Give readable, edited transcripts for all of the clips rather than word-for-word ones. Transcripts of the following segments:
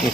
के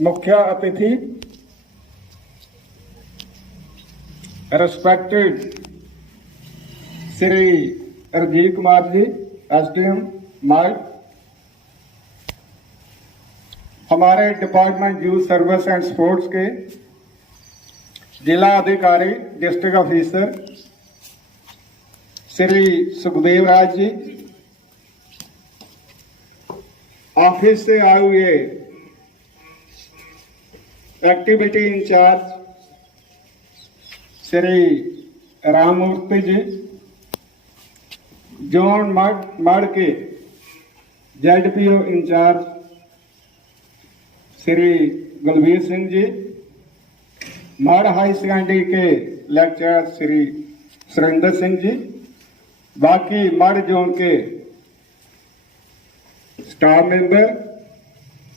मुख्य अतिथि respected Shri Rajiv Kumar ji SDM mic, हमारे department youth service and sports के जिला अधिकारी district officer Shri Sukhdev Raj ji, office से आए हुए एक्टिविटी इंचार्ज श्री राममूर्ति जी, जोन मड़ के जेडपीओ इंचार्ज श्री गुलबीर सिंह जी, मड़ हाई सेकेंडरी के लेक्चरर श्री सुरेंद्र सिंह जी, बाकी मड़ जोन के स्टाफ मेंबर,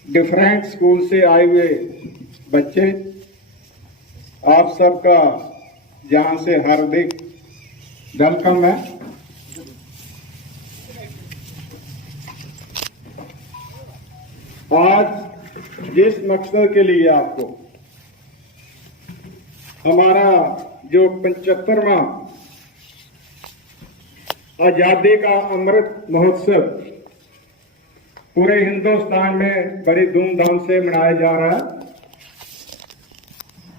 डिफरेंट स्कूल से आए हुए बच्चे, आप सबका जहां से हार्दिक वेलकम है। आज जिस मकसद के लिए आपको हमारा जो 75वां आजादी का अमृत महोत्सव पूरे हिंदुस्तान में बड़ी धूमधाम से मनाया जा रहा है,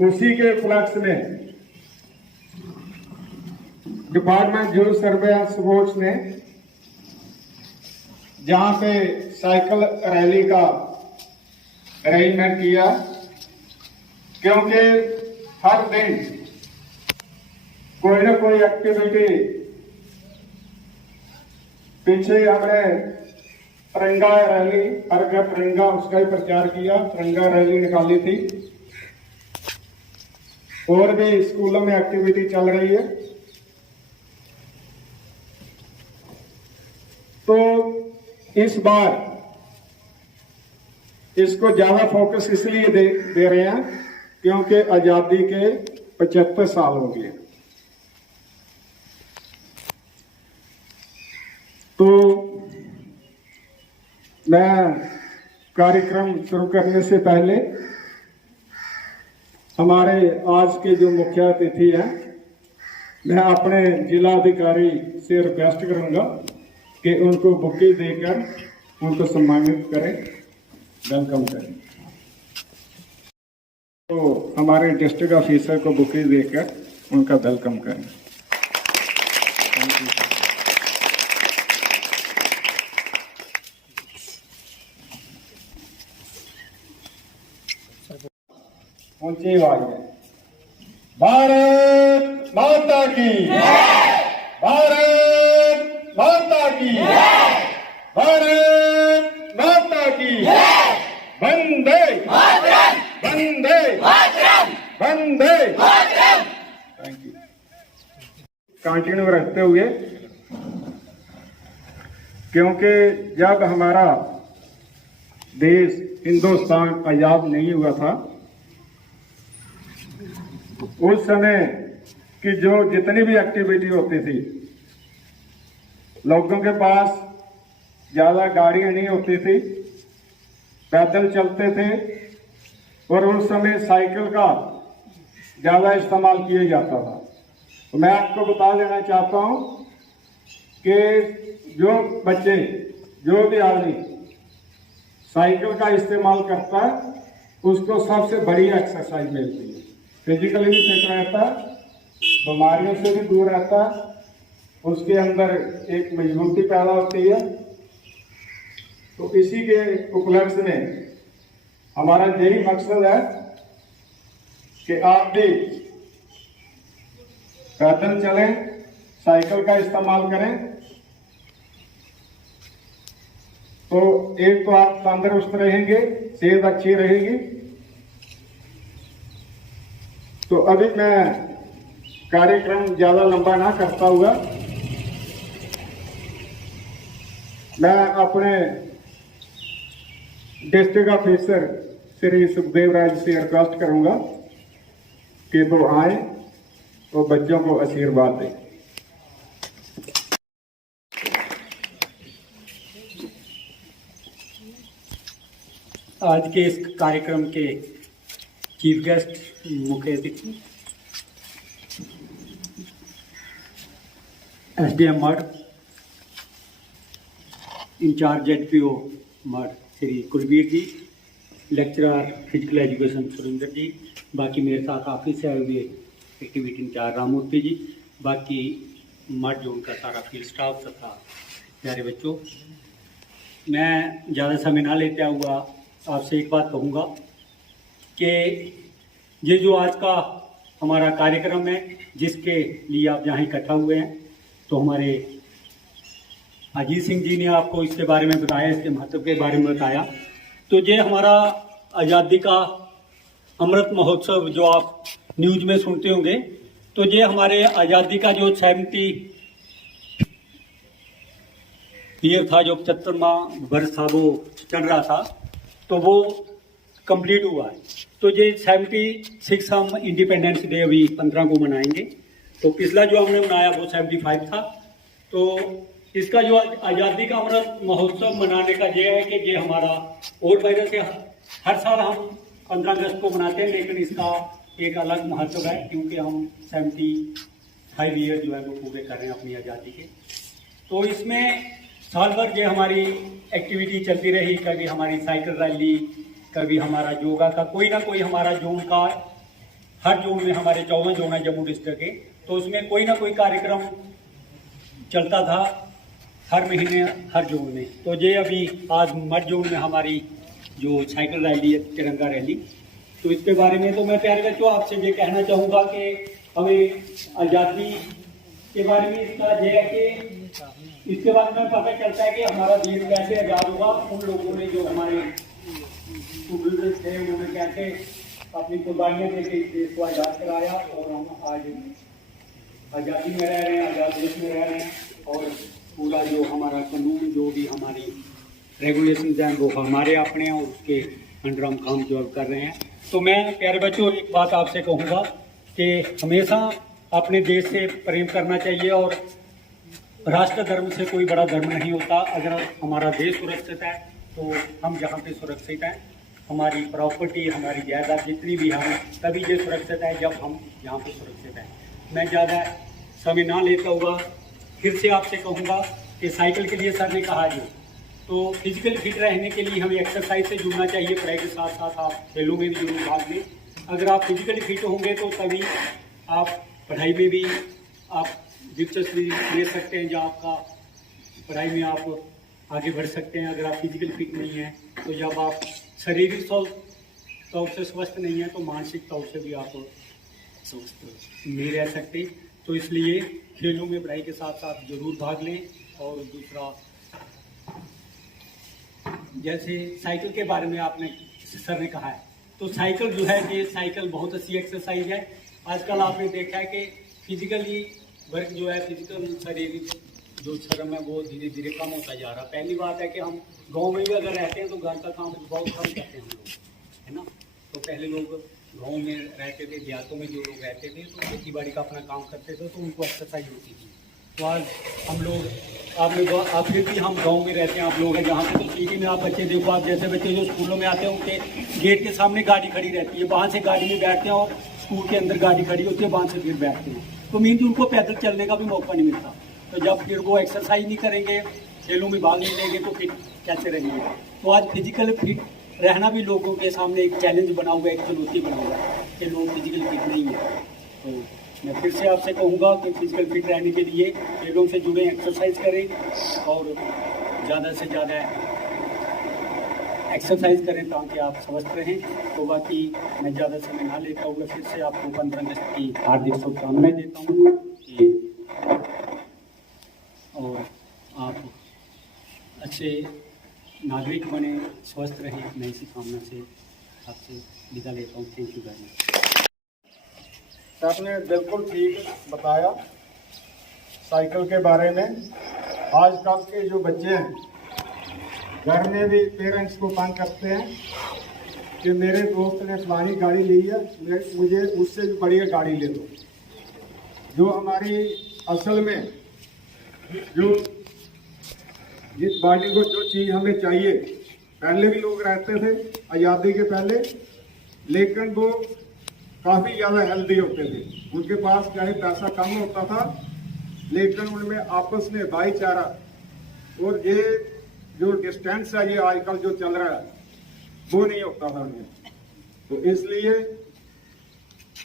उसी के उपलक्ष्य में department youth service and sports ने जहां पे साइकिल रैली का अरेंजमेंट किया, क्योंकि हर दिन कोई ना कोई एक्टिविटी, पीछे हमने तिरंगा रैली, हर घर तिरंगा, उसका ही प्रचार किया, तिरंगा रैली निकाली थी, और भी स्कूलों में एक्टिविटी चल रही है। तो इस बार इसको ज्यादा फोकस इसलिए दे रहे हैं क्योंकि आजादी के 75 साल हो गए। तो मैं कार्यक्रम शुरू करने से पहले हमारे आज के जो मुख्य अतिथि हैं, मैं अपने जिला अधिकारी से रिक्वेस्ट करूंगा कि उनको बुके देकर उनको सम्मानित करें, वेलकम करें। तो हमारे डिस्ट्रिक्ट ऑफिसर को बुके देकर उनका वेलकम करें। ऊंची आवाज में भारत माता की, भारत माता की, भारत माता की, वंदे वंदे वंदे। Thank you. कंटिन्यू रखते हुए, क्योंकि जब हमारा देश हिंदुस्तान आजाद नहीं हुआ था, उस समय की जो जितनी भी एक्टिविटी होती थी, लोगों के पास ज्यादा गाड़ियां नहीं होती थी, पैदल चलते थे, और उस समय साइकिल का ज्यादा इस्तेमाल किया जाता था। तो मैं आपको बता देना चाहता हूं कि जो बच्चे, जो भी आदमी साइकिल का इस्तेमाल करता है, उसको सबसे बड़ी एक्सरसाइज मिलती है, फिजिकली भी फिट रहता, बीमारियों से भी दूर रहता, उसके अंदर एक मजबूती पैदा होती है। तो इसी के उपलक्ष्य में हमारा यही मकसद है कि आप भी पैदल चलें, साइकिल का इस्तेमाल करें तो एक तो आप तंदुरुस्त रहेंगे, सेहत अच्छी रहेगी। तो अभी मैं कार्यक्रम ज्यादा लंबा ना करता हुआ मैं अपने डिस्ट्रिक्ट ऑफिसर श्री सुखदेव राज से रिक्वेस्ट करूंगा कि वो आए और बच्चों को आशीर्वाद दें। आज के इस कार्यक्रम के चीफ गेस्ट मुख्य अतिथि एसडीएम मठ, इंचार्ज ZPO मठ श्री कुलबीर जी, लेक्चरर फिजिकल एजुकेशन सुरेंद्र जी, बाकी मेरे साथ ऑफिस से आए हुए एक्टिविटी इंचार्ज राममूर्ति जी, बाकी मठ जोन का सारा फील्ड स्टाफ तथा प्यारे बच्चों, मैं ज़्यादा समय ना लेते हुआ आपसे एक बात कहूँगा कि ये जो आज का हमारा कार्यक्रम है जिसके लिए आप यहाँ इकट्ठा हुए हैं, तो हमारे अजीत सिंह जी ने आपको इसके बारे में बताया, इसके महत्व के बारे में बताया। तो ये हमारा आज़ादी का अमृत महोत्सव जो आप न्यूज में सुनते होंगे, तो ये हमारे आज़ादी का जो 70 ईयर था, जो 75वां वर्ष था वो चल रहा था, तो वो कंप्लीट हुआ है। तो ये 76 हम इंडिपेंडेंस डे अभी 15 को मनाएंगे। तो पिछला जो हमने मनाया वो 75 था। तो इसका जो आज़ादी का अमृत महोत्सव मनाने का ये है कि ये हमारा और वजह से हर साल हम 15 अगस्त को मनाते हैं, लेकिन इसका एक अलग महत्व है क्योंकि हम 75 ईयर जो है वो पूरे कर रहे हैं अपनी आज़ादी के। तो इसमें साल भर ये हमारी एक्टिविटी चलती रही, कभी हमारी साइकिल रैली, कभी हमारा योगा का कोई ना कोई हमारा जोन का, हर जोन में हमारे 14 जोन है जम्मू डिस्ट्रिक्ट के, तो उसमें कोई ना कोई कार्यक्रम चलता था हर महीने हर जोन में। तो ये अभी आज मठ जोन में हमारी जो साइकिल रैली है, तिरंगा रैली, तो इसके बारे में तो मैं प्यारे बच्चों आपसे ये कहना चाहूँगा कि हमें आज़ादी के बारे में इसका ये है कि इसके बारे में पता चलता है कि हमारा देश कैसे आज़ाद हुआ। उन लोगों ने जो हमारे बुजुर्ग थे उन्होंने कैसे अपनी कुर्बानियाँ देके इस देश को आज़ाद कराया और हम आज आज़ादी में रह रहे हैं, आज़ाद देश में रह रहे हैं, और पूरा जो हमारा कानून जो भी हमारी रेगुलेशन हैं वो हमारे अपने हैं और उसके अंडर हम काम जो कर रहे हैं। तो मैं प्यारे बच्चों एक बात आपसे कहूँगा कि हमेशा अपने देश से प्रेम करना चाहिए, और राष्ट्र धर्म से कोई बड़ा धर्म नहीं होता। अगर हमारा देश सुरक्षित है तो हम जहाँ पे सुरक्षित हैं, हमारी प्रॉपर्टी, हमारी जायदाद जितनी भी हम, तभी ये सुरक्षित है जब हम यहाँ पे सुरक्षित हैं। मैं ज़्यादा समय ना लेता हुआ फिर से आपसे कहूँगा कि साइकिल के लिए सर ने कहा जी, तो फिजिकल फिट रहने के लिए हमें एक्सरसाइज से जुड़ना चाहिए। पढ़ाई के साथ साथ आप खेलों में भी जरूर भाग लें। अगर आप फिजिकली फिट होंगे तो तभी आप पढ़ाई में भी आप दिलचस्पी ले सकते हैं, जहाँ आपका पढ़ाई में आप आगे बढ़ सकते हैं। अगर आप फिजिकली फिट नहीं हैं तो जब आप शारीरिक तौर से स्वस्थ नहीं हैं तो मानसिक तौर से भी आप स्वस्थ नहीं रह सकते। तो इसलिए खेलों में पढ़ाई के साथ साथ जरूर भाग लें। और दूसरा, जैसे साइकिल के बारे में आपने सर ने कहा है, तो साइकिल जो है ये साइकिल बहुत अच्छी एक्सरसाइज है। आजकल आपने देखा है कि फिजिकली वर्क जो है, फिजिकल शारीरिक जो श्रम है वो धीरे धीरे कम होता जा रहा है। पहली बात है कि हम गांव में भी अगर रहते हैं तो घर का काम बहुत कम करते हैं हम लोग, है ना। तो पहले लोग गांव में रहते थे, देहातों में जो लोग रहते थे तो खेती बाड़ी का अपना काम करते थे, तो उनको एक्सरसाइज होती थी। तो आज हम लोग आप फिर भी हम गांव में रहते हैं, आप लोग हैं जहाँ पे, तो सिटी में आप बच्चे देखो, आप जैसे बच्चे जो स्कूलों में आते हैं उनके गेट के सामने गाड़ी खड़ी रहती है, वहाँ से गाड़ी में बैठते हैं और स्कूल के अंदर गाड़ी खड़ी होती है, वहाँ से फिर बैठते हैं। तो मीन्स उनको पैदल चलने का भी मौका नहीं मिलता। तो जब फिर वो एक्सरसाइज नहीं करेंगे, खेलों में भाग नहीं लेंगे, तो फिर कैसे रहेंगे। तो आज फिजिकल फिट रहना भी लोगों के सामने एक चैलेंज बना हुआ है, एक चुनौती बना हुआ है कि लोग फिजिकल फिट नहीं है। तो मैं फिर से आपसे कहूँगा कि फिजिकल फिट रहने के लिए खेलों से जुड़े, एक्सरसाइज करें और ज़्यादा से ज़्यादा एक्सरसाइज करें ताकि आप स्वस्थ रहें। तो बाकी मैं ज़्यादा समय ना लेता हुआ फिर से आपको 15 अगस्त की हार्दिक शुभकामनाएं देता हूँ कि अच्छे नागरिक बने, स्वस्थ रहे, मैं इसी कामना से आपसे विदा लेता हूँ। Thank you very much. आपने बिल्कुल ठीक बताया साइकिल के बारे में। आजकल के जो बच्चे हैं घर में भी पेरेंट्स को तंग करते हैं कि मेरे दोस्त ने फलानी गाड़ी ली है, मुझे उससे भी बढ़िया गाड़ी ले दो। जो हमारी असल में जो जिस बॉडी को जो चीज़ हमें चाहिए, पहले भी लोग रहते थे आज़ादी के पहले, लेकिन वो काफ़ी ज़्यादा हेल्दी होते थे। उनके पास चाहे पैसा कम होता था, लेकिन उनमें आपस में भाईचारा और ये जो डिस्टेंस है ये आजकल जो चल रहा है वो नहीं होता था उनमें। तो इसलिए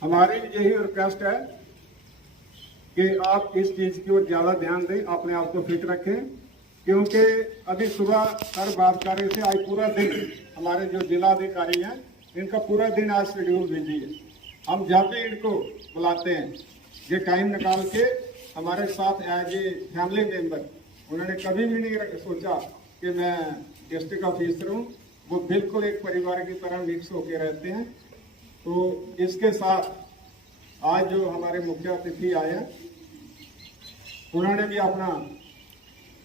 हमारी यही रिक्वेस्ट है कि आप इस चीज़ की ओर ज़्यादा ध्यान दें, अपने आप को फिट रखें, क्योंकि अभी सुबह सर बात कर रहे थे, आज पूरा दिन हमारे जो जिला अधिकारी हैं इनका पूरा दिन आज शेड्यूल बिजी है। हम जब भी इनको बुलाते हैं ये टाइम निकाल के हमारे साथ एज ए फैमिली मेंबर, उन्होंने कभी भी नहीं सोचा कि मैं डिस्ट्रिक्ट ऑफिसर हूँ। वो बिल्कुल एक परिवार की तरह मिक्स होके रहते हैं। तो इसके साथ आज जो हमारे मुख्य अतिथि आए हैं उन्होंने भी अपना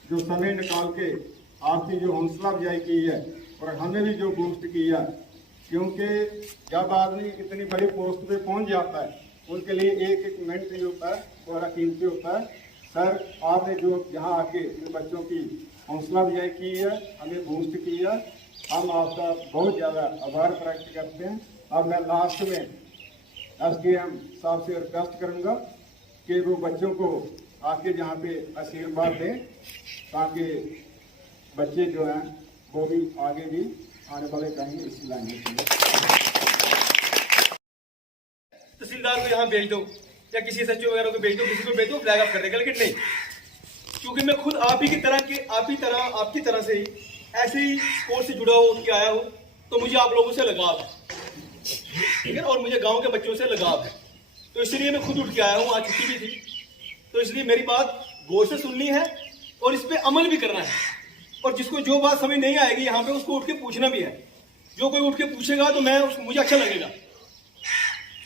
जो समय निकाल के आपकी जो हौसला अफजाई की है और हमें भी जो बूस्ट किया, क्योंकि जब आदमी इतनी बड़ी पोस्ट पे पहुंच जाता है उनके लिए एक एक मिनट नहीं होता है, बड़ा कीमती होता है। सर आपने जो यहाँ आके इन बच्चों की हौसला अफजाई की है, हमें बूस्ट किया, हम आपका बहुत ज़्यादा आभार प्रकट करते हैं। अब मैं लास्ट में SDM साहब से रिक्वेस्ट करूँगा कि वो बच्चों को आके जहाँ पे आशीर्वाद दें, ताकि बच्चे जो हैं वो भी आगे भी आने वाले टाइम में इसी लाइन में। तहसीलदार को यहाँ भेज दो या किसी सचिव वगैरह को भेज दो, किसी को भेज दो, फ्लैग ऑफ कर देगा, लेकिन नहीं, क्योंकि मैं खुद आपकी तरह से ही ऐसे ही स्पोर्ट्स से जुड़ा हो के आया हूँ, तो मुझे आप लोगों से लगाव है, ठीक है, और मुझे गांव के बच्चों से लगाव है। तो इसलिए मैं खुद उठ के आया हूँ, आज छुट्टी भी थी, तो इसलिए मेरी बात गौर से सुननी है और इस पे अमल भी करना है। और जिसको जो बात समझ नहीं आएगी यहाँ पे उसको उठ के पूछना भी है। जो कोई उठ के पूछेगा तो मुझे अच्छा लगेगा,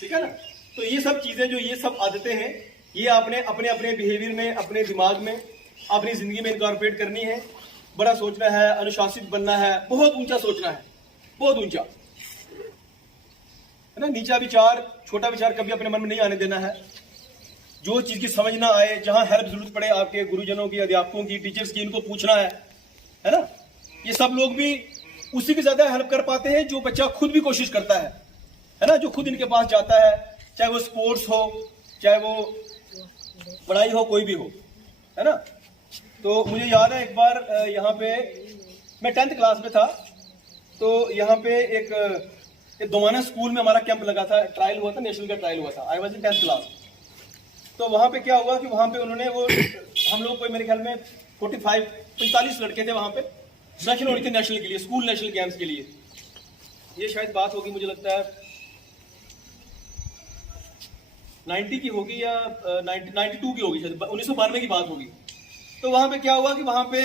ठीक है ना। तो ये सब चीजें, जो ये सब आदतें हैं, ये आपने अपने अपने बिहेवियर में, अपने दिमाग में, अपनी जिंदगी में इनकॉर्पोरेट करनी है। बड़ा सोचना है, अनुशासित बनना है, बहुत ऊंचा सोचना है, बहुत ऊंचा, है ना। नीचा विचार, छोटा विचार कभी अपने मन में नहीं आने देना है। जो चीज की समझ ना आए, जहां हेल्प जरूरत पड़े आपके गुरुजनों की, अध्यापकों की, टीचर्स की, इनको पूछना है ना। ये सब लोग भी उसी की ज्यादा हेल्प कर पाते हैं जो बच्चा खुद भी कोशिश करता है ना, जो खुद इनके पास जाता है, चाहे वो स्पोर्ट्स हो, चाहे वो पढ़ाई हो, कोई भी हो, है ना। तो मुझे याद है एक बार यहाँ पे मैं 10th क्लास में था, तो यहाँ पे एक दोमाना स्कूल में हमारा कैंप लगा था, ट्रायल हुआ था, नेशनल का ट्रायल हुआ था। I was in 10th class. तो वहां पे क्या हुआ कि वहां पे उन्होंने वो, हम लोग कोई मेरे ख्याल में 45 लड़के थे वहां पे, सिलेक्शन होनी थी नेशनल के लिए, स्कूल नेशनल गेम्स के लिए। ये शायद बात होगी, मुझे लगता है 90 की होगी या 92 की होगी, शायद 1992 की बात होगी। तो वहां पे क्या हुआ कि वहां पे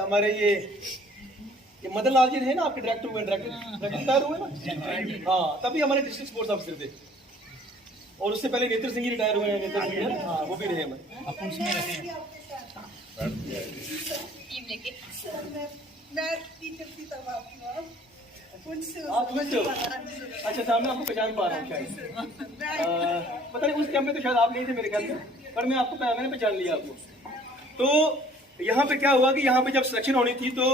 हमारे ये मदन लाल जी थे ना, आपके डायरेक्टर हुए, डायरेक्टर रिटायर हुए ना, हाँ, तभी हमारे डिस्ट्रिक्ट स्पोर्ट्स ऑफिसर थे। और उससे पहले नेत्र सिंह रिटायर हुए हैं, नेत्र सिंह, हाँ, वो भी रहे हमारे। अच्छा, सामने आपको पहचान पा रहा हूँ शायद, पता नहीं उस कैंप में तो शायद आप नहीं थे मेरे ख्याल में, पर मैंने पहचान लिया आपको। तो यहाँ पे क्या हुआ कि यहाँ पे जब सिलेक्शन होनी थी तो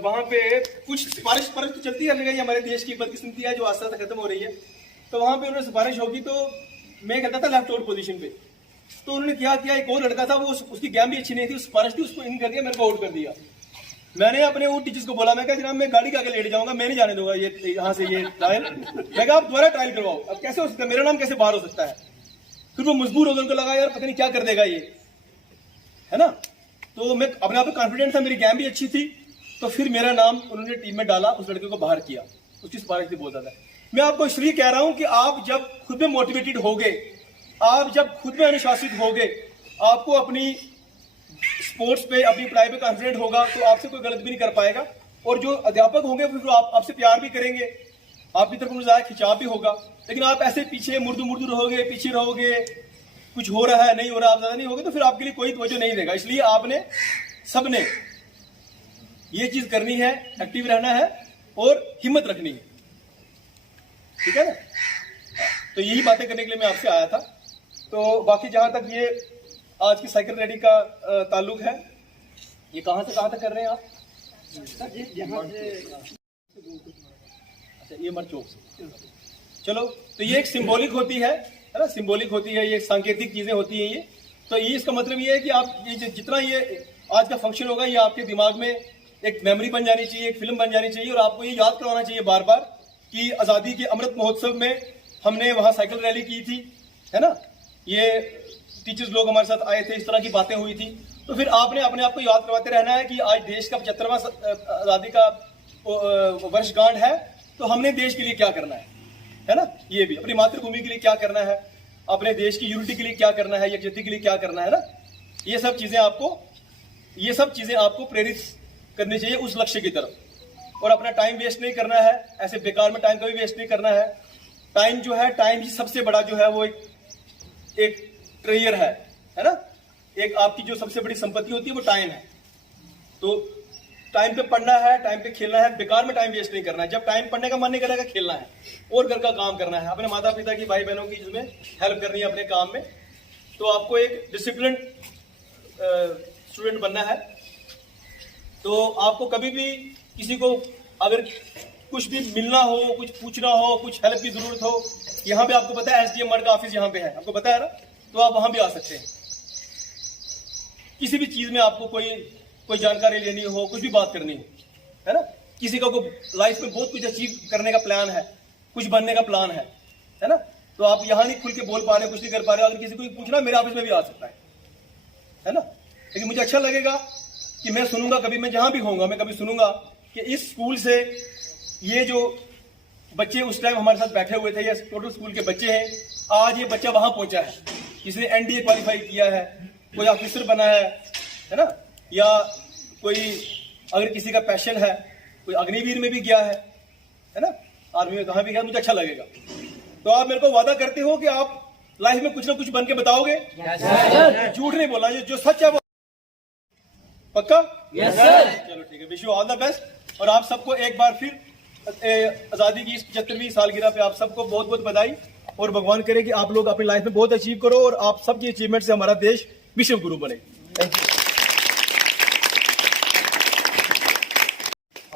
वहाँ पे कुछ सिफारिश तो चलती है, हमारे देश की बदकिस्मती है जो आस्ते आस्ते खत्म हो रही है। तो वहाँ पे उन्होंने सिफारिश होगी, तो मैं कहता था लेफ्ट आउट पोजीशन पे, तो उन्होंने क्या किया, एक और लड़का था, वो उसकी गेम भी अच्छी नहीं थी, सिफारिश थी, उसको इन कर दिया, मेरे को आउट कर दिया। मैंने अपने वो टीचर्स को बोला, मैं कहा जनाब मैं गाड़ी के आगे लेट जाऊंगा, मैं नहीं जाने दूंगा ये यहाँ से ये ट्रायल। मैं कहा आप दोबारा ट्रायल करवाओ। अब कैसे हो सकता है, मेरा नाम कैसे बाहर हो सकता है। फिर वो मजबूर हो गया, उनको लगा यार पता नहीं क्या कर देगा ये, है ना। तो मैं अपने आप में कॉन्फिडेंट था, मेरी गेम भी अच्छी थी, तो फिर मेरा नाम उन्होंने टीम में डाला, उस लड़के को बाहर किया, उसकी सिफारिश थी बहुत ज्यादा। मैं आपको इसलिए कह रहा हूं कि आप जब खुद में मोटिवेटेड होगे, आप जब खुद में अनुशासित होगे, आपको अपनी स्पोर्ट्स पे, अपनी पढ़ाई पे कॉन्फिडेंट होगा तो आपसे कोई गलत भी नहीं कर पाएगा। और जो अध्यापक होंगे फिर आपसे प्यार भी करेंगे, आपकी तरफ उनसे ज़्यादा खिंचाव भी होगा। लेकिन आप ऐसे पीछे मुर्दू मुर्दू रहोगे, पीछे रहोगे, कुछ हो रहा है नहीं हो रहा, आप ज़्यादा नहीं होगे, तो फिर आपके लिए कोई तवज्जो नहीं देगा। इसलिए आपने सबने ये चीज करनी है, एक्टिव रहना है और हिम्मत रखनी है, ठीक है ना। तो यही बातें करने के लिए मैं आपसे आया था। तो बाकी जहां तक ये आज की साइकिल रैली का ताल्लुक है, ये कहां से कहां तक कर रहे हैं आप? अच्छा, ये मर चौक से। चलो, तो ये एक सिंबॉलिक होती है ना, सिंबॉलिक होती है, ये सांकेतिक चीजें होती हैं ये। तो ये इसका मतलब ये है कि आप ये जितना ये आज का फंक्शन होगा, ये आपके दिमाग में एक मेमोरी बन जानी चाहिए, एक फिल्म बन जानी चाहिए, और आपको ये याद करवाना चाहिए बार बार कि आज़ादी के अमृत महोत्सव में हमने वहाँ साइकिल रैली की थी, है ना। ये टीचर्स लोग हमारे साथ आए थे, इस तरह की बातें हुई थी। तो फिर आपने अपने आप को याद करवाते रहना है कि आज देश का 75वां आज़ादी का वर्षगांठ है, तो हमने देश के लिए क्या करना है ना। ये भी अपनी मातृभूमि के लिए क्या करना है, अपने देश की यूनिटी के लिए क्या करना है, यकजहती के लिए क्या करना है ना। ये सब चीजें आपको प्रेरित करनी चाहिए उस लक्ष्य की तरफ। और अपना टाइम वेस्ट नहीं करना है, ऐसे बेकार में टाइम कभी वेस्ट नहीं करना है। टाइम जो है, टाइम ही सबसे बड़ा जो है वो एक ट्रेजर है ना। एक आपकी जो सबसे बड़ी संपत्ति होती है वो टाइम है। तो टाइम पे पढ़ना है, टाइम पे खेलना है, बेकार में टाइम वेस्ट नहीं करना है। जब टाइम पढ़ने का मन नहीं करेगा, खेलना है और घर का काम करना है, अपने माता पिता की, भाई बहनों की जिसमें हेल्प करनी है अपने काम में। तो आपको एक डिसिप्लिन स्टूडेंट बनना है। तो आपको कभी भी किसी को अगर कुछ भी मिलना हो, कुछ पूछना हो, कुछ हेल्प की जरूरत हो, यहाँ पे आपको पता है एसडीएम मर्ग का ऑफिस यहाँ पे है, आपको पता है ना, तो आप वहां भी आ सकते हैं। किसी भी चीज में आपको कोई जानकारी लेनी हो, कुछ भी बात करनी हो, है ना। किसी का कोई लाइफ में बहुत कुछ अचीव करने का प्लान है, कुछ बनने का प्लान है ना, तो आप यहाँ नहीं खुल के बोल पा रहे, कुछ नहीं कर पा रहे, अगर किसी को पूछना मेरे ऑफिस में भी आ सकता है ना। लेकिन मुझे अच्छा लगेगा कि मैं सुनूंगा, कभी मैं जहां भी होऊंगा, मैं कभी सुनूंगा कि इस स्कूल से ये जो बच्चे उस टाइम हमारे साथ बैठे हुए थे, ये टोटल स्कूल के बच्चे हैं, आज ये बच्चा वहां पहुंचा है, किसी ने एनडीए क्वालिफाई किया है, कोई ऑफिसर बना है ना, या कोई अगर किसी का पैशन है, कोई अग्निवीर में भी गया है ना, आर्मी में कहां भी गया, मुझे अच्छा लगेगा। तो आप मेरे को वादा करते हो कि आप लाइफ में कुछ ना कुछ बन के बताओगे? झूठ नहीं बोलना, जो सच है वो पक्का? Yes sir. चलो ठीक है, wish you all the best. और आप सबको एक बार फिर आजादी की 75वीं सालगिरह पे आप सबको बहुत बहुत बधाई, और भगवान करे कि आप लोग अपनी लाइफ में बहुत अचीव करो और आप सबकी अचीवमेंट से हमारा देश विश्व गुरु बने। Thank you.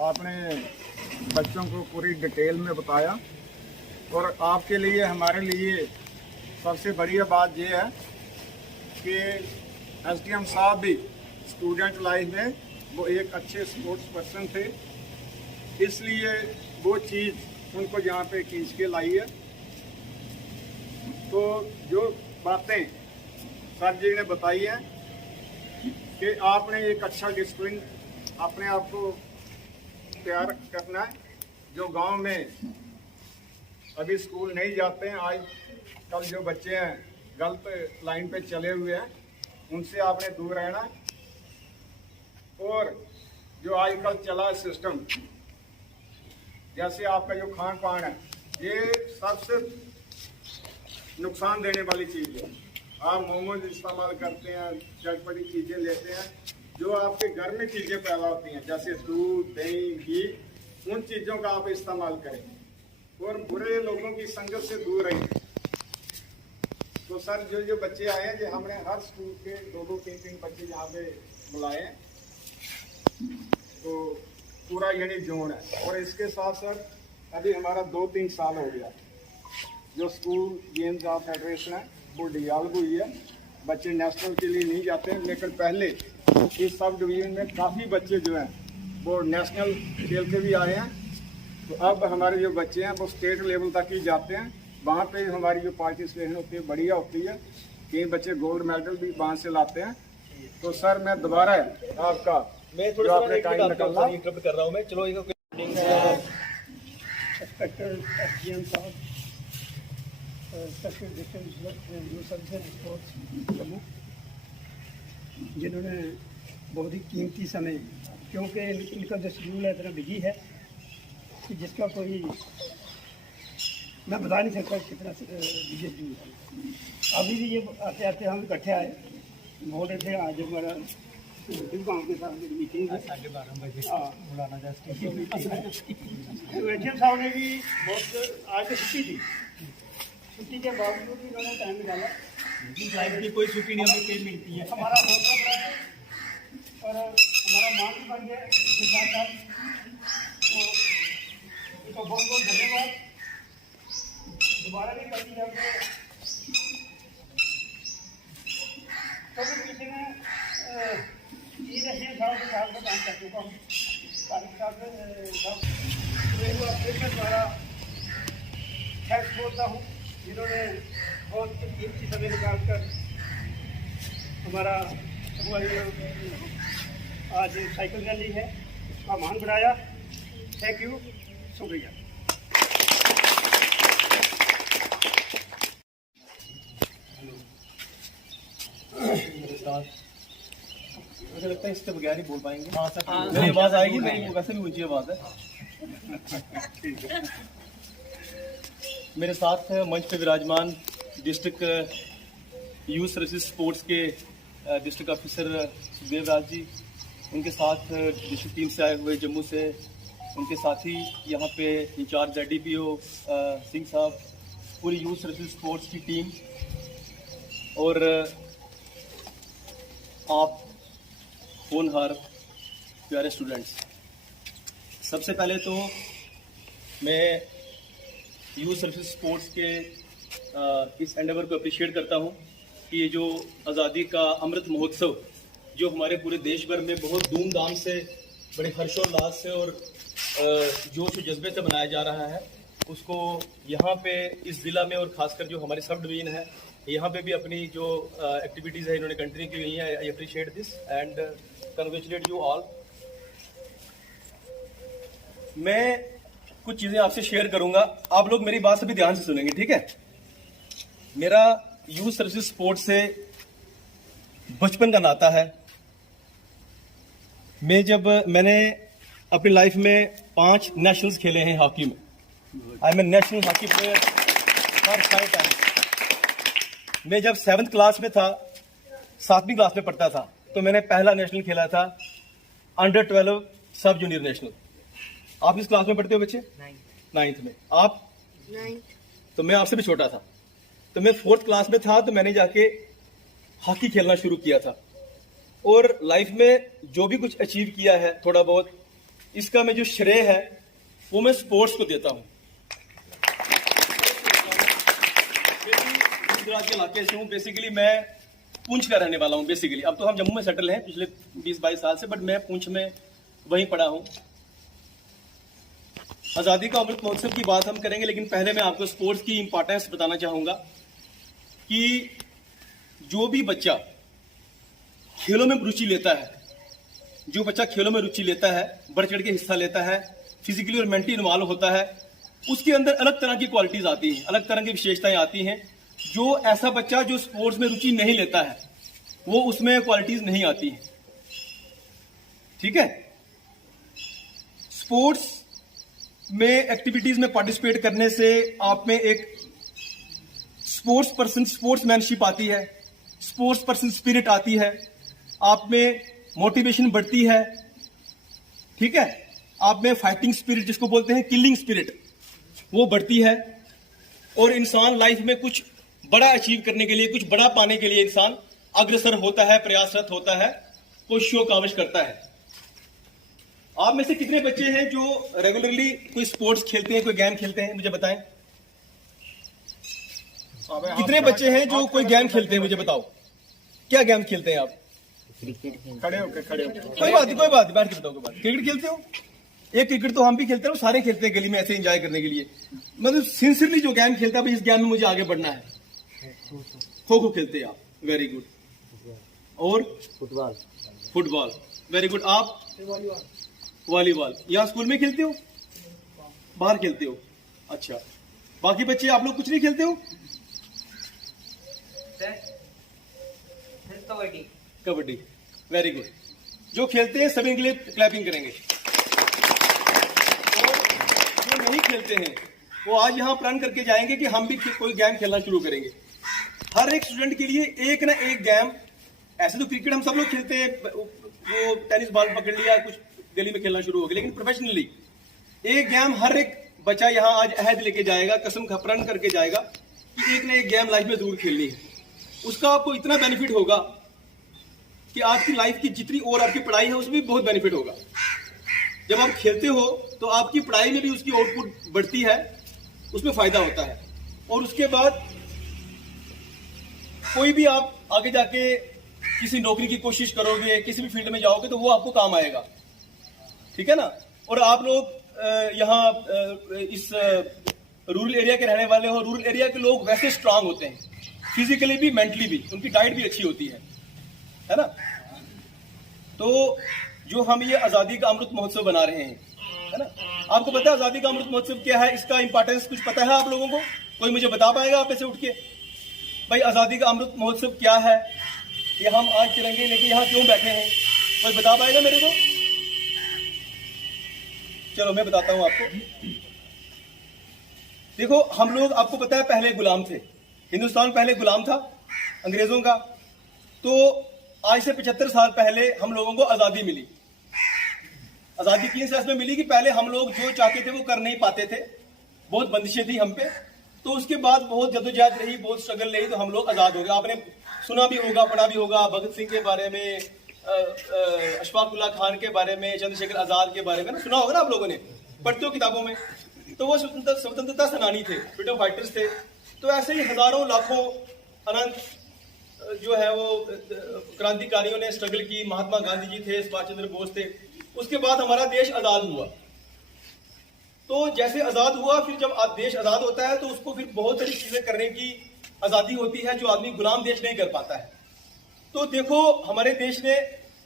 आपने बच्चों को पूरी डिटेल में बताया, और आपके लिए, हमारे लिए सबसे बढ़िया बात यह है कि एसडीएम साहब भी स्टूडेंट लाइफ में वो एक अच्छे स्पोर्ट्स पर्सन थे, इसलिए वो चीज़ उनको यहाँ पे खींच के लाई है। तो जो बातें सर जी ने बताई हैं कि आपने एक अच्छा डिसिप्लिन अपने आप को तैयार करना है। जो गांव में अभी स्कूल नहीं जाते हैं, आज कल जो बच्चे हैं गलत लाइन पे चले हुए हैं, उनसे आपने दूर रहना है। और जो आजकल चला सिस्टम, जैसे आपका जो खान पान है, ये सबसे नुकसान देने वाली चीज़ है। आप मोमोज इस्तेमाल करते हैं, चटपटी चीज़ें लेते हैं, जो आपके घर में चीज़ें पैदा होती हैं, जैसे दूध, दही, घी, उन चीज़ों का आप इस्तेमाल करें और बुरे लोगों की संगत से दूर रहें। तो सर जो बच्चे आए हैं, जो हमने हर स्कूल के 2-3 बच्चे यहाँ पे बुलाए हैं, तो पूरा यानी जोन है। और इसके साथ सर अभी हमारा 2-3 साल हो गया जो स्कूल गेम्स ऑफ फेडरेशन है वो डिवाल्व हुई है। बच्चे नेशनल के लिए नहीं जाते हैं, लेकिन पहले इस सब डिवीजन में काफ़ी बच्चे जो हैं वो नेशनल खेल के भी आए हैं। तो अब हमारे जो बच्चे हैं वो स्टेट लेवल तक ही जाते हैं, वहाँ पे हमारी जो पार्टिसिपेशन होती है बढ़िया होती है। कई बच्चे गोल्ड मेडल भी वहाँ से लाते हैं। तो सर मैं दोबारा आपका मैं थोड़ा सा टाइम निकालना इंटरप्ट कर रहा हूँ मैं। चलो Special District Sports जिन्होंने बहुत ही कीमती समय, क्योंकि इनका जो शेड्यूल है इतना बिजी है कि जिसका कोई मैं बता नहीं सकता कितना बिजी शेड्यूल है। अभी भी ये आते आते हम इकट्ठे आए, बोल रहे थे आज हमारा गाँव के साथ मीटिंग है 12:30 बजे। एचएम साहब ने भी बहुत, आज तो छुट्टी थी, छुट्टी के बावजूद भी उन्होंने टाइम निकाला। लाइफ की कोई छुट्टी नहीं हमें कहीं मिलती है। हमारा हौसला बढ़ा है और हमारा मान भी बढ़ गया इसके साथ साथ। तो इनको बहुत बहुत धन्यवाद। दोबारा भी कभी हमको कभी किसी ने साहब के साथ में काम कर चुका हूँ, मैं द्वारा थैंक्स बोलता हूँ जिन्होंने बहुत कीमती समय निकाल कर हमारा आज साइकिल रैली है उसका मान बढ़ाया। थैंक यू, शुक्रिया। मुझे लगता है इसके बगैर ही बोल पाएंगे। हाँ सर, मेरी आवाज आएगी, मेरी वैसे भी ऊंची आवाज है। मेरे साथ मंच पे विराजमान डिस्ट्रिक्ट यूथ सर्विसेज स्पोर्ट्स के डिस्ट्रिक्ट ऑफिसर सुखदेव राज जी, उनके साथ डिस्ट्रिक्ट टीम से आए हुए जम्मू से उनके साथी, यहाँ पे इंचार्ज ZDPO सिंह साहब, पूरी यूथ सर्विसेज स्पोर्ट्स की टीम और आप होनहार प्यारे स्टूडेंट्स। सबसे पहले तो मैं यूथ सर्विसेज स्पोर्ट्स के इस एंडेवर को अप्रिशिएट करता हूँ कि ये जो आज़ादी का अमृत महोत्सव जो हमारे पूरे देश भर में बहुत धूमधाम से, बड़े हर्षोल्लास से और जोश और जज्बे से मनाया जा रहा है, उसको यहाँ पे इस ज़िला में और ख़ासकर जो हमारे सब डिवीज़न है यहाँ पे भी अपनी जो एक्टिविटीज़ है इन्होंने कंटिन्यू की हुई हैं। I appreciate this and congratulate you all. मैं कुछ चीज़ें आपसे शेयर करूंगा, आप लोग मेरी बात सभी ध्यान से सुनेंगे, ठीक है। मेरा यूथ सर्विसेज स्पोर्ट्स से बचपन का नाता है। मैंने अपनी लाइफ में 5 नेशनल्स खेले हैं हॉकी में। I am a national hockey player for 5 times. मैं जब 7th क्लास में था, 7वीं क्लास में पढ़ता था, तो मैंने पहला नेशनल खेला था अंडर 12 सब जूनियर नेशनल। आप इस क्लास में पढ़ते हो बच्चे? 9th में। आप? 9th। तो मैं आपसे भी छोटा था। तो मैं 4th क्लास में था तो मैंने जाके हॉकी खेलना शुरू किया था और लाइफ में जो भी कुछ अचीव किया है थोड़ा बहुत, इसका मैं जो श्रेय है वो मैं स्पोर्ट्स को देता हूँ। गुजरात के इलाके से हूँ, बेसिकली मैं पुंछ का रहने वाला हूँ बेसिकली। अब तो हम जम्मू में सेटल हैं पिछले 20-22 साल से, बट मैं पुंछ में वहीं पढ़ा हूँ। आज़ादी का अमृत महोत्सव की बात हम करेंगे, लेकिन पहले मैं आपको स्पोर्ट्स की इंपॉर्टेंस बताना चाहूंगा कि जो भी बच्चा खेलों में रुचि लेता है, जो बच्चा खेलों में रुचि लेता है, बढ़ चढ़ के हिस्सा लेता है, फिजिकली और मेंटली इन्वॉल्व होता है, उसके अंदर अलग तरह की क्वालिटीज आती हैं, अलग तरह की विशेषताएं आती हैं। जो ऐसा बच्चा जो स्पोर्ट्स में रुचि नहीं लेता है वो उसमें क्वालिटीज नहीं आती है, ठीक है। स्पोर्ट्स में एक्टिविटीज में पार्टिसिपेट करने से आप में एक स्पोर्ट्समैनशिप आती है, स्पोर्ट्स पर्सन स्पिरिट आती है, आप में मोटिवेशन बढ़ती है, ठीक है। आप में फाइटिंग स्पिरिट जिसको बोलते हैं किलिंग स्पिरिट, वो बढ़ती है और इंसान लाइफ में कुछ बड़ा अचीव करने के लिए, कुछ बड़ा पाने के लिए इंसान अग्रसर होता है, प्रयासरत होता है, कोशिशों काविश करता है। आप में से कितने बच्चे हैं जो रेगुलरली कोई स्पोर्ट्स खेलते हैं, कोई गेम खेलते हैं, मुझे बताएं। कितने बच्चे हैं जो कोई गेम खेलते हैं, मुझे बताओ। क्या गेम खेलते हैं आप? खड़े होकर कोई बात नहीं, बैठ के बताओ। कोई बात, क्रिकेट खेलते हो? एक क्रिकेट तो हम भी खेलते हैं, सारे खेलते हैं गली में ऐसे एंजॉय करने के लिए। मतलब सिंसियरली जो गेम खेलता है भाई, इस गेम में मुझे आगे बढ़ना है। खो खो खेलते हैं आप, वेरी गुड। और फुटबॉल, वेरी गुड। आप? वॉलीबॉल। यहाँ स्कूल में खेलते हो, बाहर खेलते हो? अच्छा। बाकी बच्चे आप लोग कुछ नहीं खेलते हो? कबड्डी। Very good. जो खेलते हैं सभी के लिए क्लैपिंग करेंगे। और जो नहीं खेलते हैं वो आज यहाँ प्रण करके जाएंगे कि हम भी कोई गेम खेलना शुरू करेंगे। हर एक स्टूडेंट के लिए एक ना एक गेम, ऐसे तो क्रिकेट हम सब लोग खेलते हैं, वो टेनिस बॉल पकड़ लिया, कुछ गली में खेलना शुरू हो गया, लेकिन प्रोफेशनली एक गेम हर एक बच्चा यहाँ आज अहद लेके जाएगा, कसम का प्रण करके जाएगा कि एक ना एक गेम लाइफ में जरूर खेलनी है। उसका आपको इतना बेनिफिट होगा कि आपकी लाइफ की जितनी और आपकी पढ़ाई है उसमें भी बहुत बेनिफिट होगा। जब आप खेलते हो तो आपकी पढ़ाई में भी उसकी आउटपुट बढ़ती है, उसमें फायदा होता है। और उसके बाद कोई भी आप आगे जाके किसी नौकरी की कोशिश करोगे, किसी भी फील्ड में जाओगे तो वो आपको काम आएगा, ठीक है ना। और आप लोग यहाँ इस रूरल एरिया के रहने वाले हो। रूरल एरिया के लोग वैसे स्ट्रांग होते हैं, फिजिकली भी मेंटली भी, उनकी डाइट भी अच्छी होती है ना। तो जो हम ये आजादी का अमृत महोत्सव बना रहे हैं, है ना, आपको पता है आजादी का अमृत महोत्सव क्या है, इसका इंपॉर्टेंस कुछ पता है आप लोगों को? कोई मुझे बता पाएगा आप ऐसे उठ के, भाई आजादी का अमृत महोत्सव क्या है, ये हम आज तिरंगे लेके यहाँ क्यों बैठे हैं, कोई बता पाएगा मेरे को? चलो मैं बताता हूं आपको। देखो हम लोग, आपको पता है पहले गुलाम थे, हिंदुस्तान पहले गुलाम था अंग्रेजों का। तो आज से 75 साल पहले हम लोगों को आजादी मिली। आजादी किस सेंस में मिली कि पहले हम लोग जो चाहते थे वो कर नहीं पाते थे, बहुत बंदिशें थी हम पे। तो उसके बाद बहुत जद्दोजहद रही, बहुत स्ट्रगल रही, तो हम लोग आजाद हो गए। आपने सुना भी होगा, पढ़ा भी होगा भगत सिंह के बारे में, अशफाक उल्लाह खान के बारे में, चंद्रशेखर आजाद के बारे में ना सुना होगा ना आप लोगों ने, पढ़ते हो किताबों में। तो वो स्वतंत्रता सेनानी थे, फ्रीडम फाइटर्स थे। तो ऐसे ही हजारों लाखों अनंत जो है वो क्रांतिकारियों ने स्ट्रगल की। महात्मा गांधी जी थे, सुभाष चंद्र बोस थे। उसके बाद हमारा देश आजाद हुआ। तो जैसे आजाद हुआ, फिर जब देश आजाद होता है तो उसको फिर बहुत सारी चीजें करने की आजादी होती है जो आदमी गुलाम देश नहीं कर पाता है। तो देखो हमारे देश ने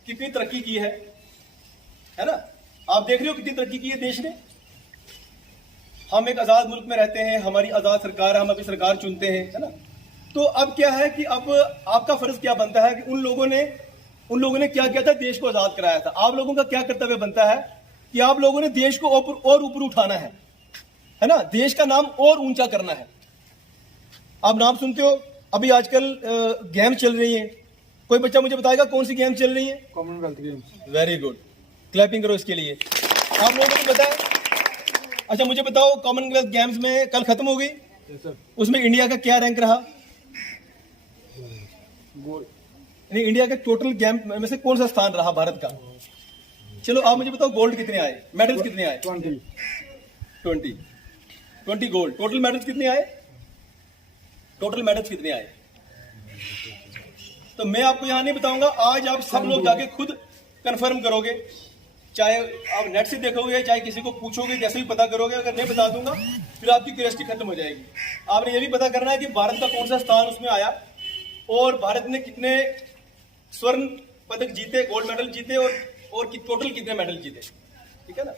कितनी तरक्की की है ना। आप देख रहे हो कितनी तरक्की की है देश ने। हम एक आजाद मुल्क में रहते हैं, हमारी आजाद सरकार है, हम अपनी सरकार चुनते हैं, है ना। तो अब क्या है कि अब आपका फर्ज क्या बनता है कि उन लोगों ने क्या किया था, देश को आजाद कराया था। आप लोगों का क्या कर्तव्य बनता है कि आप लोगों ने देश को और ऊपर उठाना है ना, देश का नाम और ऊंचा करना है। आप नाम सुनते हो, अभी आजकल गेम चल रही है। कोई बच्चा मुझे बताएगा कौन सी गेम चल रही है? Commonwealth games. Very good, clapping करो इसके लिए। आप लोगों को पता है? अच्छा मुझे बताओ, कॉमनवेल्थ गेम्स में कल खत्म हो गई, उसमें इंडिया का क्या रैंक रहा? नहीं, इंडिया के टोटल गेम में से कौन सा स्थान रहा भारत का? चलो आप मुझे बताओ, गोल्ड कितने आए, मेडल्स कितने आए? 20 गोल्ड। टोटल मेडल्स कितने आए? टोटल मेडल्स कितने आए? तो मैं आपको यहां नहीं बताऊंगा, आज आप सब लोग जाके खुद कंफर्म करोगे, चाहे आप नेट से देखोगे, चाहे किसी को पूछोगे, जैसे भी पता करोगे। अगर नहीं बता दूंगा फिर आपकी क्यूरियोसिटी खत्म हो जाएगी। आपने ये भी पता करना है कि भारत का कौन सा स्थान उसमें आया और भारत ने कितने स्वर्ण पदक जीते, गोल्ड मेडल जीते और टोटल कितने मेडल जीते, ठीक है ना।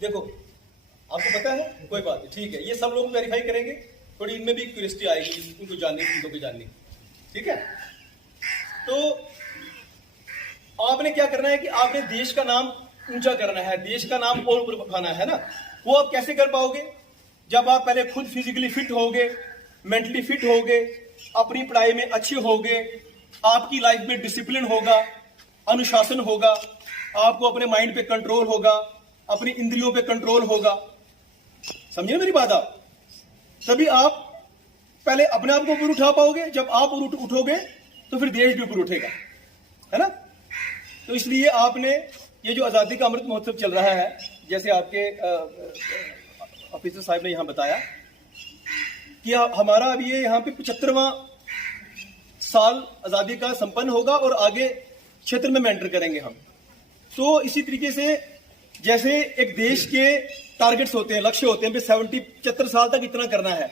देखो आपको पता है, कोई बात नहीं, ठीक है, ये सब लोग वेरीफाई करेंगे। थोड़ी इनमें भी क्यूरियोसिटी आएगी, उनको जानने की, उनको जानने, ठीक है। तो आपने क्या करना है कि आपने देश का नाम ऊंचा करना है, देश का नाम और ऊपर उठाना है ना। वो आप कैसे कर पाओगे? जब आप पहले खुद फिजिकली फिट होगे, मेंटली फिट होगे, अपनी पढ़ाई में अच्छे होगे, आपकी लाइफ में डिसिप्लिन होगा, अनुशासन होगा, आपको अपने माइंड पे कंट्रोल होगा, अपनी इंद्रियों पे कंट्रोल होगा। समझिए मेरी बात आप? तभी आप पहले अपने आप को ऊपर उठा पाओगे। जब आप उठोगे तो फिर देश भी ऊपर उठेगा, है ना। तो इसलिए आपने ये जो आजादी का अमृत महोत्सव चल रहा है, जैसे आपके ऑफिसर साहब ने यहां बताया कि हमारा अभी ये यहाँ पे 75वां साल आजादी का संपन्न होगा और आगे क्षेत्र में एंटर करेंगे हम। तो इसी तरीके से जैसे एक देश के टारगेट्स होते हैं, लक्ष्य होते हैं, 75 साल तक इतना करना है।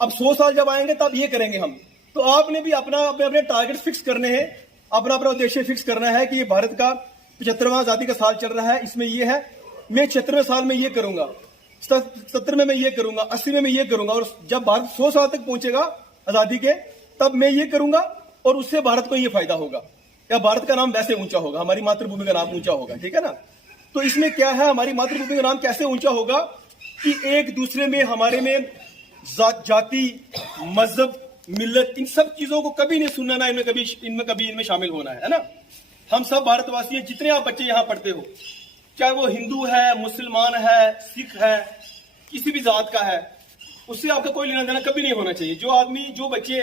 अब 100 साल जब आएंगे तब ये करेंगे हम। तो आपने भी अपने टारगेट्स फिक्स करने हैं, अपना उद्देश्य फिक्स करना है कि ये भारत का 75वां आजादी का साल चल रहा है, इसमें ये है, मैं 76वें साल में ये करूंगा, 70 में ये करूंगा, 80 में मैं ये करूंगा, और जब भारत 100 साल तक पहुंचेगा आजादी के, तब मैं ये करूंगा और उससे भारत को ये फायदा होगा। या भारत का नाम वैसे ऊंचा होगा, हमारी मातृभूमि का नाम ऊंचा होगा, ठीक है ना। तो इसमें क्या है, हमारी मातृभूमि का नाम कैसे ऊंचा होगा कि एक दूसरे में हमारे में जाति, मजहब, मिल्लत, इन सब चीजों को कभी नहीं सुनना ना, इनमें शामिल होना है ना। हम सब भारतवासी हैं, जितने आप बच्चे यहाँ पढ़ते हो, चाहे वो हिंदू है, मुसलमान है, सिख है, किसी भी जात का है, उससे आपका कोई लेना देना कभी नहीं होना चाहिए। जो बच्चे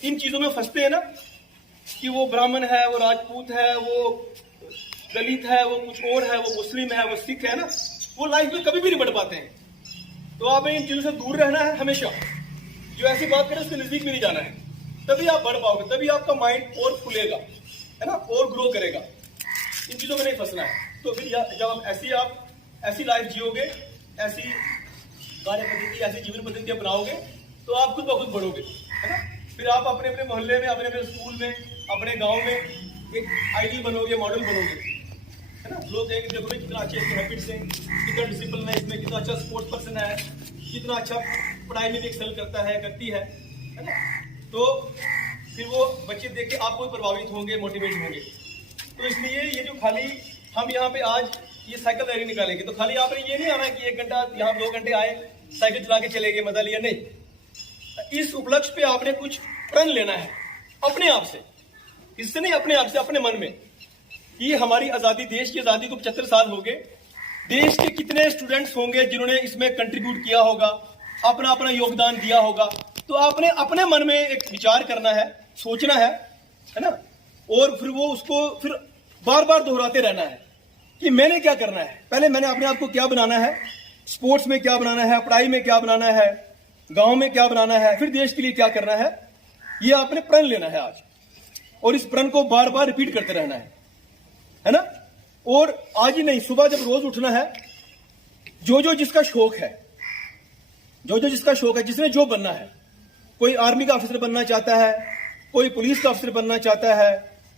इन चीजों में फंसते हैं ना कि वो ब्राह्मण है, वो राजपूत है, वो दलित है, वो कुछ और है, वो मुस्लिम है, वो सिख है ना, वो लाइफ में कभी भी नहीं बढ़ पाते हैं। तो आपने इन चीजों से दूर रहना है हमेशा। जो ऐसी बात करे उसके नजदीक भी नहीं जाना है, तभी आप बढ़ पाओगे, तभी आपका माइंड और खुलेगा, है ना, और ग्रो करेगा। इन चीजों में नहीं फंसना है। तो फिर जब आप ऐसी लाइफ जियोगे, ऐसी कार्य पद्धति, ऐसी जीवन पद्धति अपनाओगे, तो आप खुद ब खुद बढ़ोगे, है ना। फिर आप अपने अपने मोहल्ले में, अपने अपने स्कूल में, अपने गांव में एक आइडियल बनोगे, मॉडल बनोगे, है ना। लोग कहेंगे देखो भाई कितना अच्छे हैबिट्स हैं, कितना डिसिप्लिन है इसमें, कितना अच्छा स्पोर्ट्स पर्सन है, कितना अच्छा पढ़ाई में भी एक्सेल करता है, करती है ना। तो फिर वो बच्चे देख के आपको प्रभावित होंगे, मोटिवेट होंगे। तो इसलिए ये जो खाली हम यहाँ पे आज ये साइकिल रैली निकालेंगे, तो खाली आपने ये नहीं आना कि 1 घंटा यहाँ 2 घंटे आए, साइकिल चला के चले गए, मजा लिया, नहीं। इस उपलक्ष्य पे आपने कुछ प्रण लेना है अपने आप से, इससे नहीं, अपने आप से, अपने मन में। ये हमारी आजादी, देश की आजादी को 75 साल हो गए, देश के कितने स्टूडेंट्स होंगे जिन्होंने इसमें कंट्रीब्यूट किया होगा, अपना अपना योगदान दिया होगा। तो आपने अपने मन में एक विचार करना है, सोचना है ना, और फिर वो उसको फिर बार बार दोहराते रहना है कि मैंने क्या करना है। पहले मैंने अपने आप को क्या बनाना है, स्पोर्ट्स में क्या बनाना है, पढ़ाई में क्या बनाना है, गांव में क्या बनाना है, फिर देश के लिए क्या करना है। ये आपने प्रण लेना है आज, और इस प्रण को बार बार रिपीट करते रहना है ना। और आज ही नहीं, सुबह जब रोज उठना है, जो जिसका शौक है, जिसने जो बनना है, कोई आर्मी का ऑफिसर बनना चाहता है, कोई पुलिस का अफसर बनना चाहता है,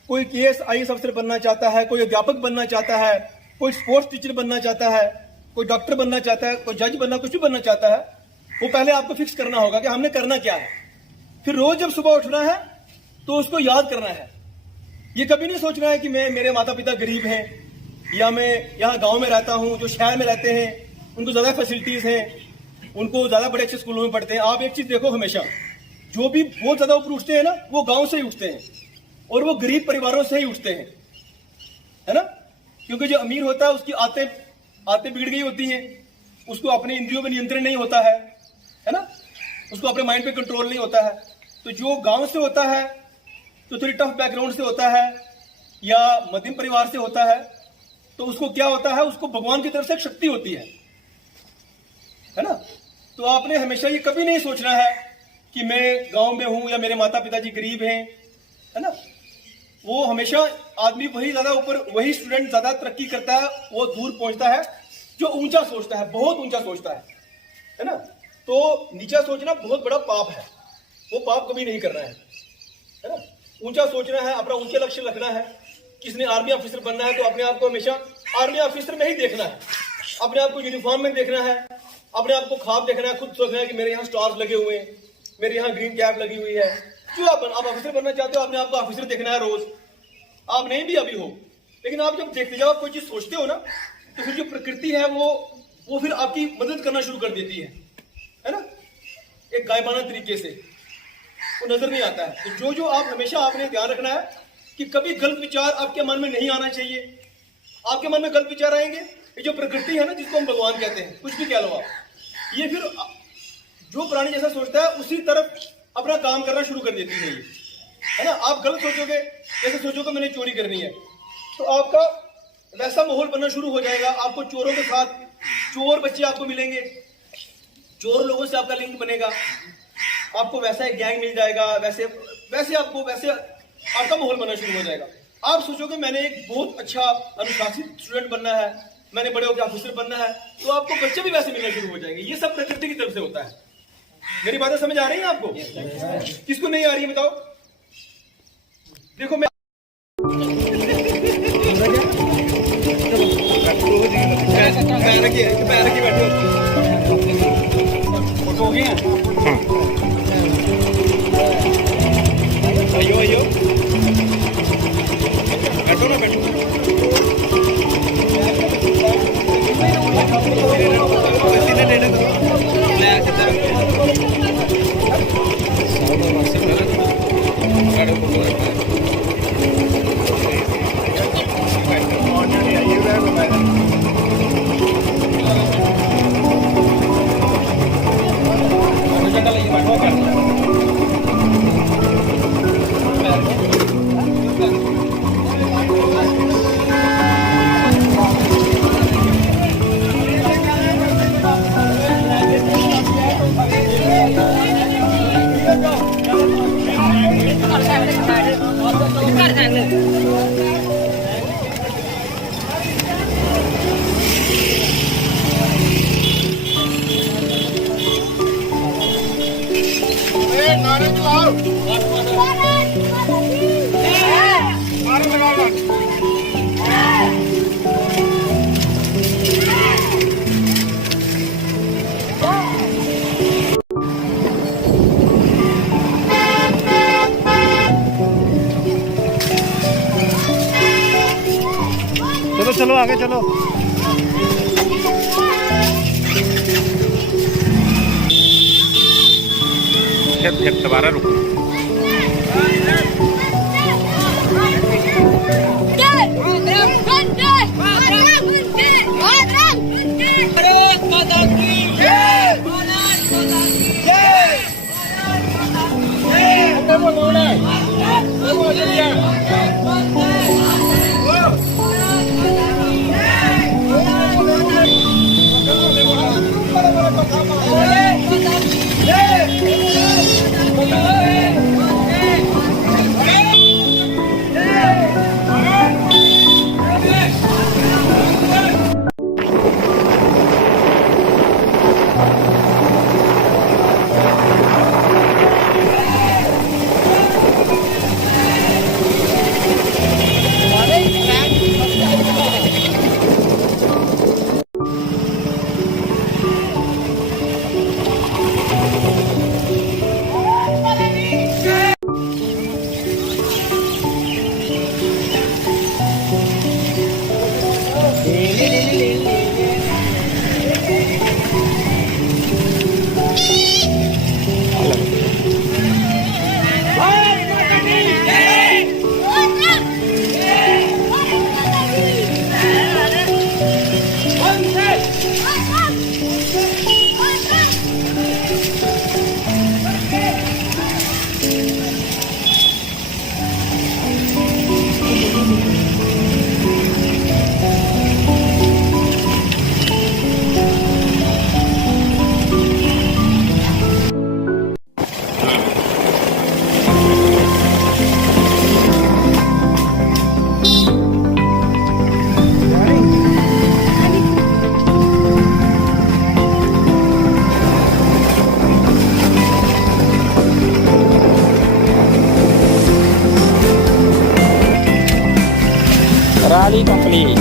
कोई केएस आईएएस अफसर बनना चाहता है, कोई अध्यापक बनना चाहता है, कोई स्पोर्ट्स टीचर बनना चाहता है, कोई डॉक्टर बनना चाहता है, कोई जज बनना, कुछ भी बनना चाहता है, वो पहले आपको फिक्स करना होगा कि हमने करना क्या है। फिर रोज जब सुबह उठना है तो उसको याद करना है। ये कभी नहीं सोचना है कि मेरे माता पिता गरीब हैं, या मैं यहाँ गांव में रहता हूँ, जो शहर में रहते हैं उनको ज्यादा फैसिलिटीज हैं, उनको ज्यादा बड़े अच्छे स्कूलों में पढ़ते हैं। आप एक चीज देखो, हमेशा जो भी बहुत ज्यादा ऊपर उठते हैं ना, वो गांव से ही उठते हैं, और वो गरीब परिवारों से ही उठते हैं, है ना। क्योंकि जो अमीर होता है उसकी आदतें बिगड़ गई होती हैं, उसको अपने इंद्रियों पर नियंत्रण नहीं होता है ना, उसको अपने माइंड पे कंट्रोल नहीं होता है। तो जो गांव से होता है, तो थोड़ी टफ बैकग्राउंड से होता है, या मध्यम परिवार से होता है, तो उसको क्या होता है, उसको भगवान की तरफ से एक शक्ति होती है ना। तो आपने हमेशा ये कभी नहीं सोचना है कि मैं गांव में हूं या मेरे माता पिताजी गरीब हैं, है ना। वो हमेशा आदमी वही ज्यादा ऊपर, वही स्टूडेंट ज्यादा तरक्की करता है, वो दूर पहुंचता है जो ऊंचा सोचता है, बहुत ऊंचा सोचता है ना। तो नीचा सोचना बहुत बड़ा पाप है, वो पाप कभी नहीं करना है ना। ऊंचा सोचना है, अपना ऊंचे लक्ष्य रखना है। किसने आर्मी ऑफिसर बनना है तो अपने आप को हमेशा आर्मी ऑफिसर में ही देखना है, अपने आप को यूनिफॉर्म में देखना है, अपने आप को ख्वाब देखना है, खुद सोचना है कि मेरे यहाँ स्टार्स लगे हुए हैं, मेरे यहाँ ग्रीन कैप लगी हुई है। जो आप ऑफिसर बनना चाहते हो, अपने आप को ऑफिसर देखना है रोज। आप नहीं भी अभी हो, लेकिन आप जब देखते जाओ, आप कोई चीज सोचते हो ना, तो फिर जो प्रकृति है वो फिर आपकी मदद करना शुरू कर देती है ना, एक गायबाना तरीके से। वो नजर नहीं आता है। तो जो आप हमेशा आपने ध्यान रखना है कि कभी गलत विचार आपके मन में नहीं आना चाहिए। आपके मन में गलत विचार आएंगे, ये जो प्रकृति है ना, जिसको हम भगवान कहते हैं, कुछ भी कह लो आप, ये फिर जो प्राणी जैसा सोचता है उसी तरफ अपना काम करना शुरू कर देती है ये, है ना। आप गलत सोचोगे, जैसे सोचोगे मैंने चोरी करनी है, तो आपका वैसा माहौल बनना शुरू हो जाएगा। आपको चोरों के साथ, चोर बच्चे आपको मिलेंगे, चोर लोगों से आपका लिंक बनेगा, आपको वैसा एक गैंग मिल जाएगा, वैसे आपका माहौल बनना शुरू हो जाएगा। आप सोचोगे मैंने एक बहुत अच्छा अनुशासित स्टूडेंट बनना है, मैंने बड़े होकर ऑफिसर बनना है, तो आपको बच्चे भी वैसे मिलना शुरू हो जाएंगे। ये सब प्रकृति की तरफ से होता है। मेरी बातें समझ आ रही हैं आपको? किसको नहीं आ रही है बताओ? देखो मैं पैर रखिए बैठे हो गए हैं। आइयो चलो चलो आगे चलो। फिर दोबारा रुको। Rally complete.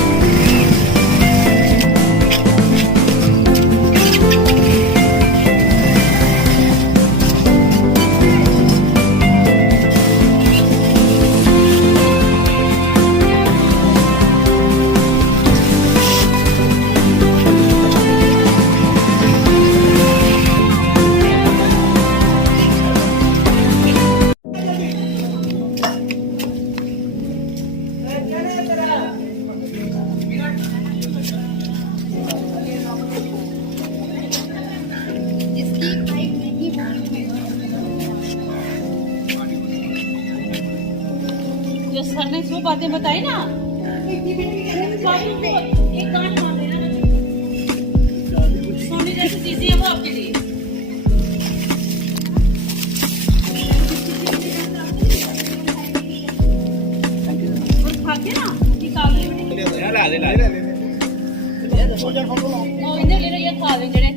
जो सर ने 100 बातें बताई ना, एक गांठ मार देना। सोनी जैसी चीजें है वो आपके लिए। और खा के ना निकाल ले। ला दे। इन्हें ले लो, ये खा ले जेड़े